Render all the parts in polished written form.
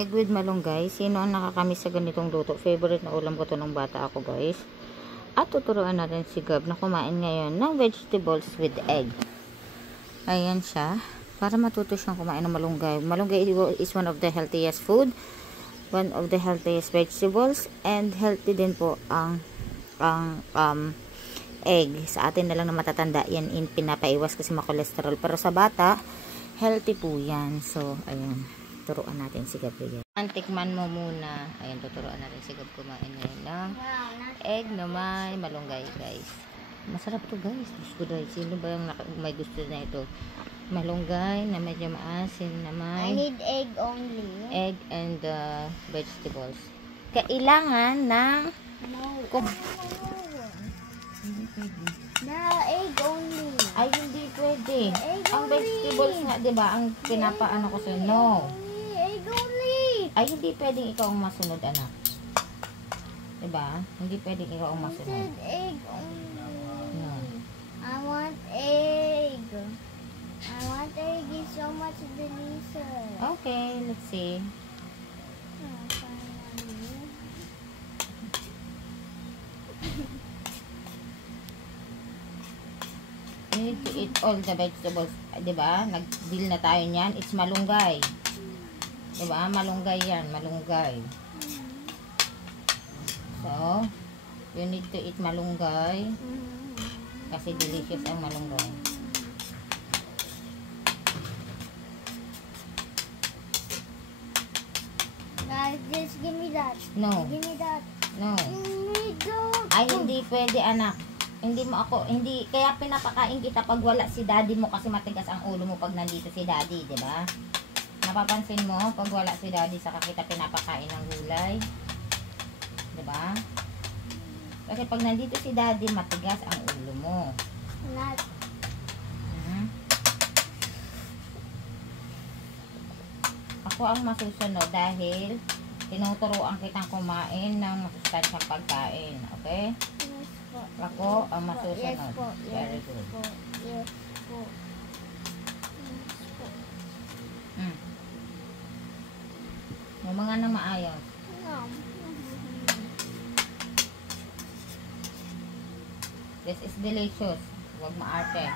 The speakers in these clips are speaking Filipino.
Egg with malunggay. Sino ang nakakamiss sa ganitong luto? Favorite na ulam ko to nung bata ako, guys. At tuturuan natin si Gab na kumain ngayon ng vegetables with egg. Ayan siya. Para matuto siyang kumain ng malunggay. Malunggay is one of the healthiest food. One of the healthiest vegetables. And healthy din po ang egg. Sa atin na lang na matatanda yan in pinapaiwas kasi makolesterol. Pero sa bata, healthy po yan. So, ayan. Turuan natin si Gab. Antikman mo muna. Ayan, tuturuan natin si Gab kumain ngayon ng egg na may malunggay, guys. Masarap to, guys. Gusto, guys. Sino ba yung may gusto na ito? Malunggay na medyo maasin na may... I need egg only. Egg and vegetables. Kailangan ng... No. Hindi pwede. No, egg only. Ay, hindi pwede. Egg Ang only. vegetables nga, diba? Ang pinapaano ko sa'yo. No. Egg only. Ay, hindi pwedeng ikaw ang masunod, anak. Diba? Hindi pwedeng ikaw ang I masunod. said egg only. No. I want egg. I want egg. It's so much delicious. Okay, let's see. Oh, finally. You need to eat all the vegetables. Diba? Nag-deal na tayo niyan. It's malunggay. Diba? Malunggay yan. Malunggay. So, you need to eat malunggay. Kasi delicious ang malunggay. Guys, just give me that. No. Give me that. No. Ay, hindi pwede, anak. Hindi mo ako, hindi, kaya pinapakain kita pag wala si daddy mo kasi matigas ang ulo mo pag nandito si daddy, di ba? Napapansin mo, pag wala si daddy, saka kita pinapakain ng gulay. Di ba? Kasi pag nandito si daddy, matigas ang ulo mo. Not. Ako ang masusunod dahil tinuturuan kitang kumain ng masustansyang pagkain. Okay? Yes po. Ako ang masusunod. Yes po. Very Yes good. po. Yes po. Yes po. Yung mga na maayos. No. This is delicious. Huwag maarte.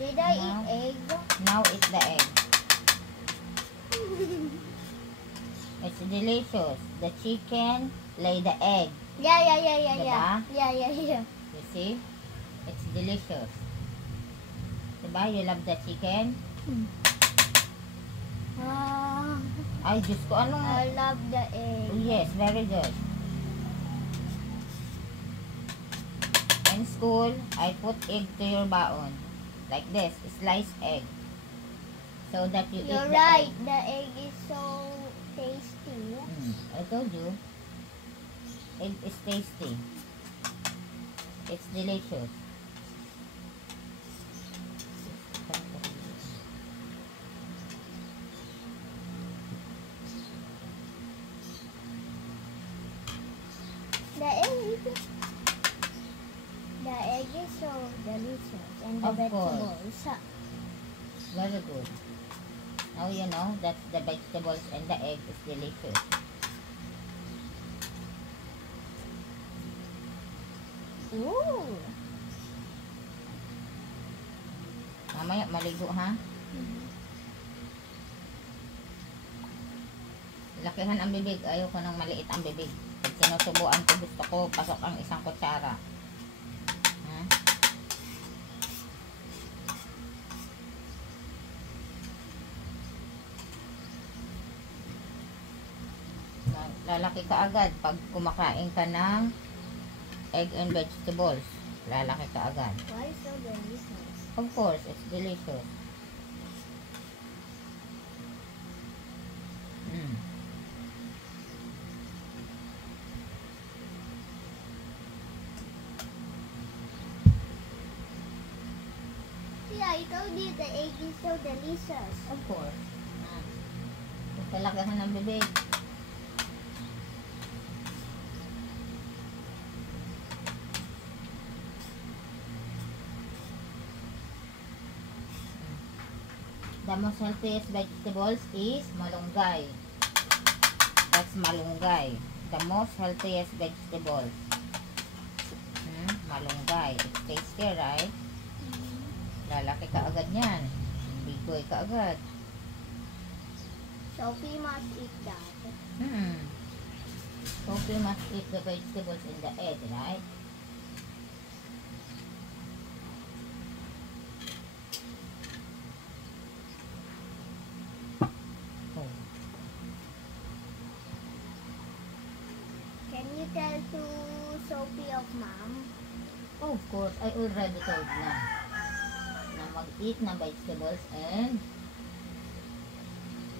Did I eat egg? Now eat the egg. It's delicious. The chicken lay the egg. Yeah. Diba? Yeah. You see? It's delicious. Diba? You love the chicken? Ay, Diyos ko, anong... I love the egg. Yes, very good. In school, I put egg to your baon. Like this, sliced egg. So that you eat You're the right. egg. The egg is so tasty. I told you. Egg is tasty. It's delicious. The egg is so delicious, and the Of course. vegetables. Very good. Now you know that the vegetables and the egg is delicious. Ooh. Mamaya maligo, ha? Lakihan ang bibig. Ayoko ng maliit ang bibig. Pag sinusubuan ko, gusto ko pasok ang isang kutsara. Ha? Lalaki ka agad pag kumakain ka ng egg and vegetables. Lalaki ka agad. Why so delicious? Of course, it's delicious. told you the egg is so delicious. Of course. Talagahan ng bibig. The most healthiest vegetables is malunggay. That's malunggay. The most healthiest vegetables. Malunggay. It's tasty, right? Lalaki ka agad yan. Big boy ka agad. Sophie must eat that. Sophie must eat the vegetables in the egg, right? Can you tell to Sophie of Mom? Oh, of course, I already told na mag-eat ng vegetables and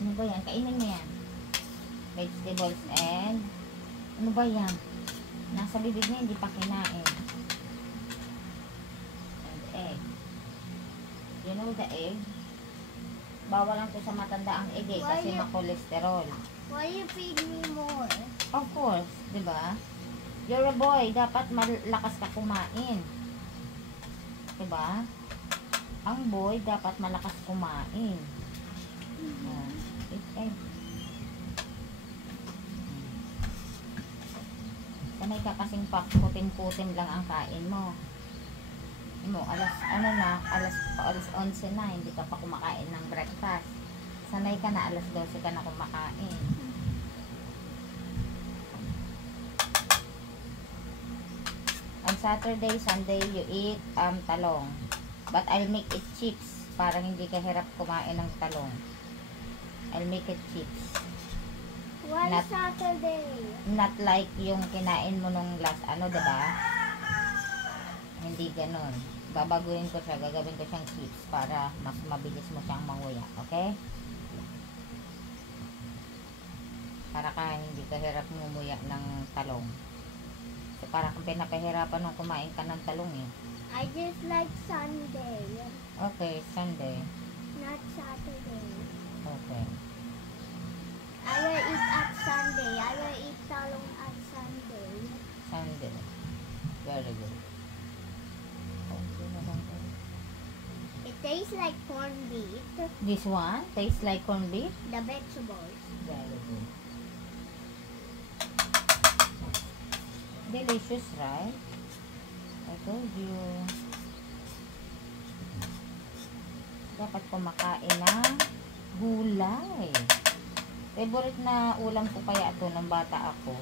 ano ba yan? Kainin mo yan. Vegetables and ano ba yan? Nasa bibig niya, hindi pa kinain. And egg. You know the egg? Bawal lang to sa matanda ang egg eh, kasi ma-cholesterol. Why you feed me more? Of course, di ba? You're a boy, dapat malakas ka kumain. Di ba? Ang boy, dapat malakas kumain. Eat egg. Sanay ka kasing putin-putin lang ang kain mo. Alas 11 na, hindi ka pa kumakain ng breakfast. Sanay ka na, alas 12 ka na kumakain. On Saturday, Sunday, you eat talong. But I'll make it chips para hindi ka hirap kumain ng talong. I'll make it chips. Why Saturday? Not like yung kinain mo nung last diba? Hindi ganon. Babaguhin ko siya, gagawin ko siyang chips para mas mabilis mo siyang manguya. Okay? Para ka hindi ka hirap ngumuya ng talong. So, para kung pinapahirapan nung kumain ka ng talong eh. I just like Sunday. Okay, Sunday. Not Saturday. Okay. I will eat at Sunday. I will eat talong at Sunday. Sunday. Very good. It tastes like corned beef. This one tastes like corned beef? The vegetables. Very good. Delicious, right? I told you. Dapat kumakain ng gulay. Favorite na ulam ko kaya ito ng bata ako.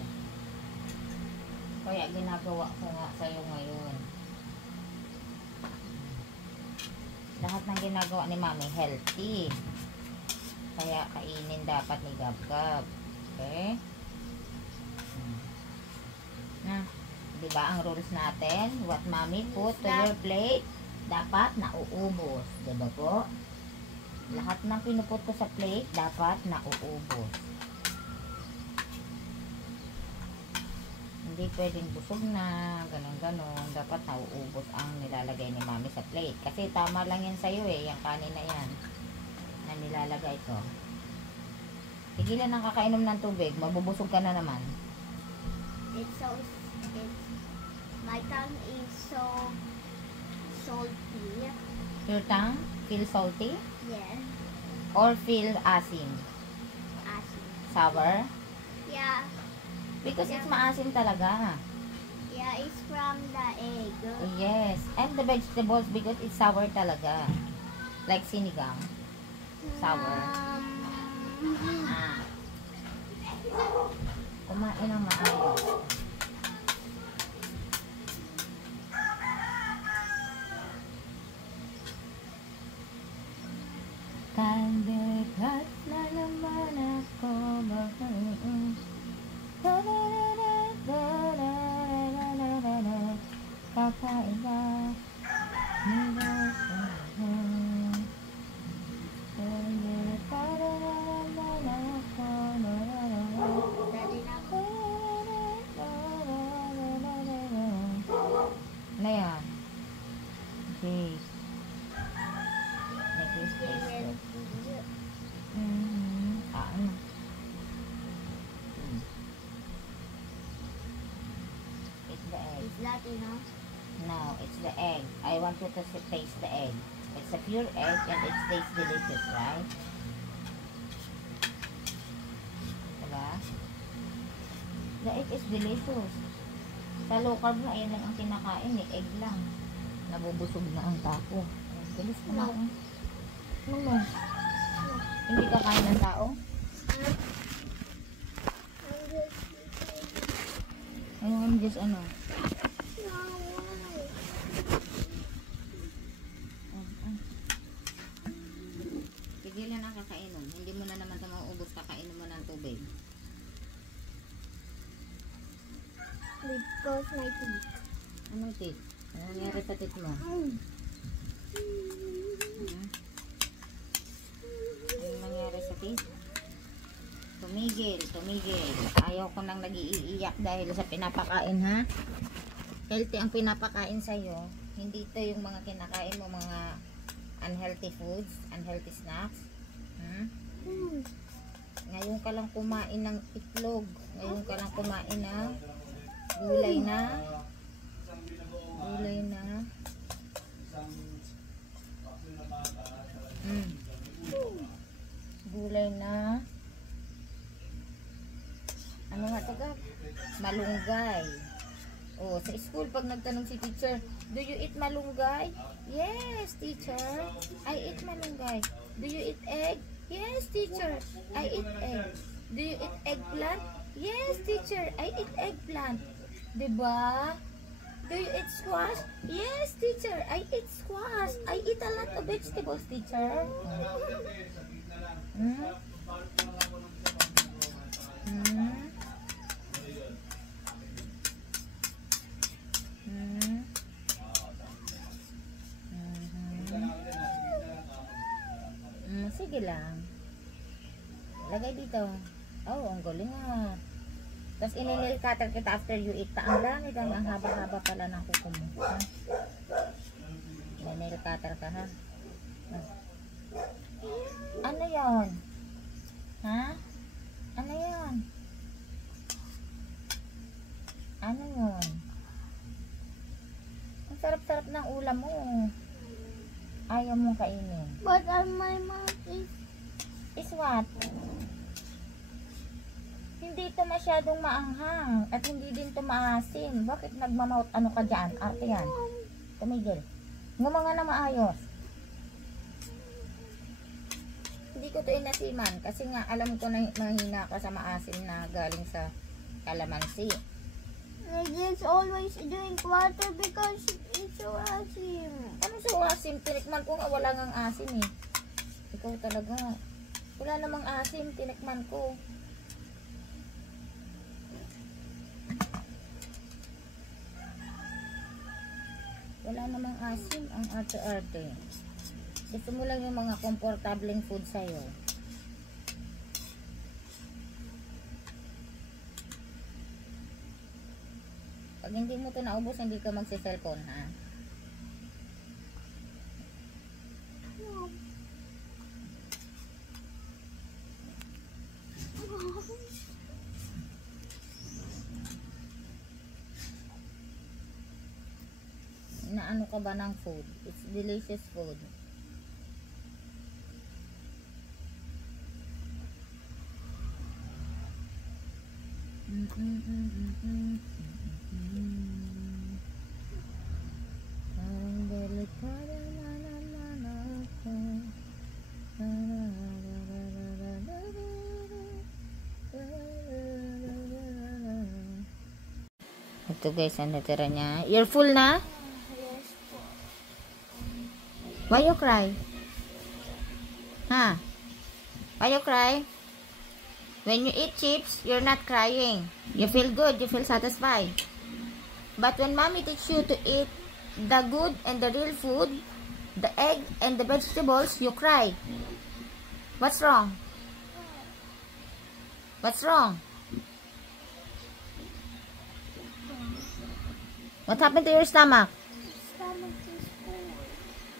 Kaya ginagawa ko nga sa'yo ngayon. Lahat ng ginagawa ni Mami healthy. Kaya kainin dapat ni Gab-Gab. Okay? Na, diba ang rules natin? What Mommy put to your plate, dapat nauubos. Diba po? Lahat ng pinuput ko sa plate, dapat nauubos. Hindi pwedeng busog na, ganun-ganun. Dapat nauubos ang nilalagay ni Mami sa plate. Kasi tama lang yan sa'yo eh, yung kanin na yan. Na nilalagay ko. Tigilan ang kakainom ng tubig, mabubusog ka na naman. My tongue is so salty. Your tongue feel salty? Yes. Or feel asim? Asin. Sour? Yeah. Because it's maasim talaga. Yeah, it's from the egg. Yes. And the vegetables because it's sour talaga. Like sinigang. Sour. Kumain ng maayos. Kandekat na naman ako kakain ka healthy, no? No, it's the egg. I want you to taste the egg. It's a pure egg and it tastes delicious, right? Diba? The egg is delicious. Sa low carb na, ayan lang ang kinakain eh. Egg lang. Nabubusog na ang tapo. Bilis na lang. Ano? Hindi ka kain ng tao? I'm just ano? Tigilan ang kakainom. Hindi mo na naman ito mauubos. Kakainom mo ng tubig. Because my teeth. Anong teeth? Anong nangyari sa teeth mo? Anong nangyari sa teeth? Tumigil, tumigil. Ayaw ko nang nag-iiyak dahil sa pinapakain, ha? Healthy ang pinapakain sa'yo. Hindi ito yung mga kinakain mo, mga unhealthy foods, unhealthy snacks. Ngayon ka lang kumain ng itlog. Ngayon ka lang kumain ng gulay na. Gulay na. Gulay na. Ano nga taga? Malunggay. Oh, sa school pag nagtanong si teacher, do you eat malunggay? Yes, teacher. I eat malunggay. Do you eat egg? Yes, teacher. I eat egg. Do you eat eggplant? Yes, teacher. I eat eggplant. Diba? Do you eat squash? Yes, teacher. I eat squash. I eat a lot of vegetables, teacher. Sige lang. Lagay dito. Oh, ang galing ah. Tapos ininil cutter kita after you eat. Ang langit ang haba-haba pala ng kuko mo. Ha? Ininil cutter ka ha. Ano yon? Ha? Ano yon? Ano yon? Ang sarap-sarap ng ulam mo. Ayaw mong kainin. But my mouth is what? Hindi ito masyadong maanghang at hindi din ito maasim. Bakit nagmamouth ano ka dyan? Arte yan. Tumigil. Ngumanga na maayos. Hindi ko ito inasiman kasi nga alam ko na mahina ka sa maasim na galing sa kalamansi. It's always drink water because it's so asim. Ano so asim? Tinikman ko nga wala ngang asim eh. Ikaw talaga. Wala namang asim. Tinikman ko. Wala namang asim ang arte-arte. Gusto mo lang yung mga komportableng food sa'yo. Pag hindi mo ito naubos, hindi ka magsi-cellphone, ha? Inaano ka ba ng food? It's delicious food. Ito guys, ang natira niya. You're full na? Why you cry? Huh? Why you cry? When you eat chips, you're not crying. You feel good, you feel satisfied. But when mommy teach you to eat the good and the real food, the egg and the vegetables, you cry. What's wrong? What's wrong? What happened to your stomach?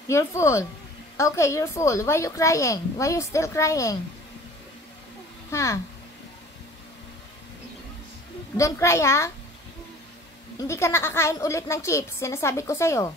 You're full. Okay, you're full. Why you crying? Why you still crying? Huh? Don't cry, ha? Hindi ka nakakain ulit ng chips. Sinasabi ko sa'yo.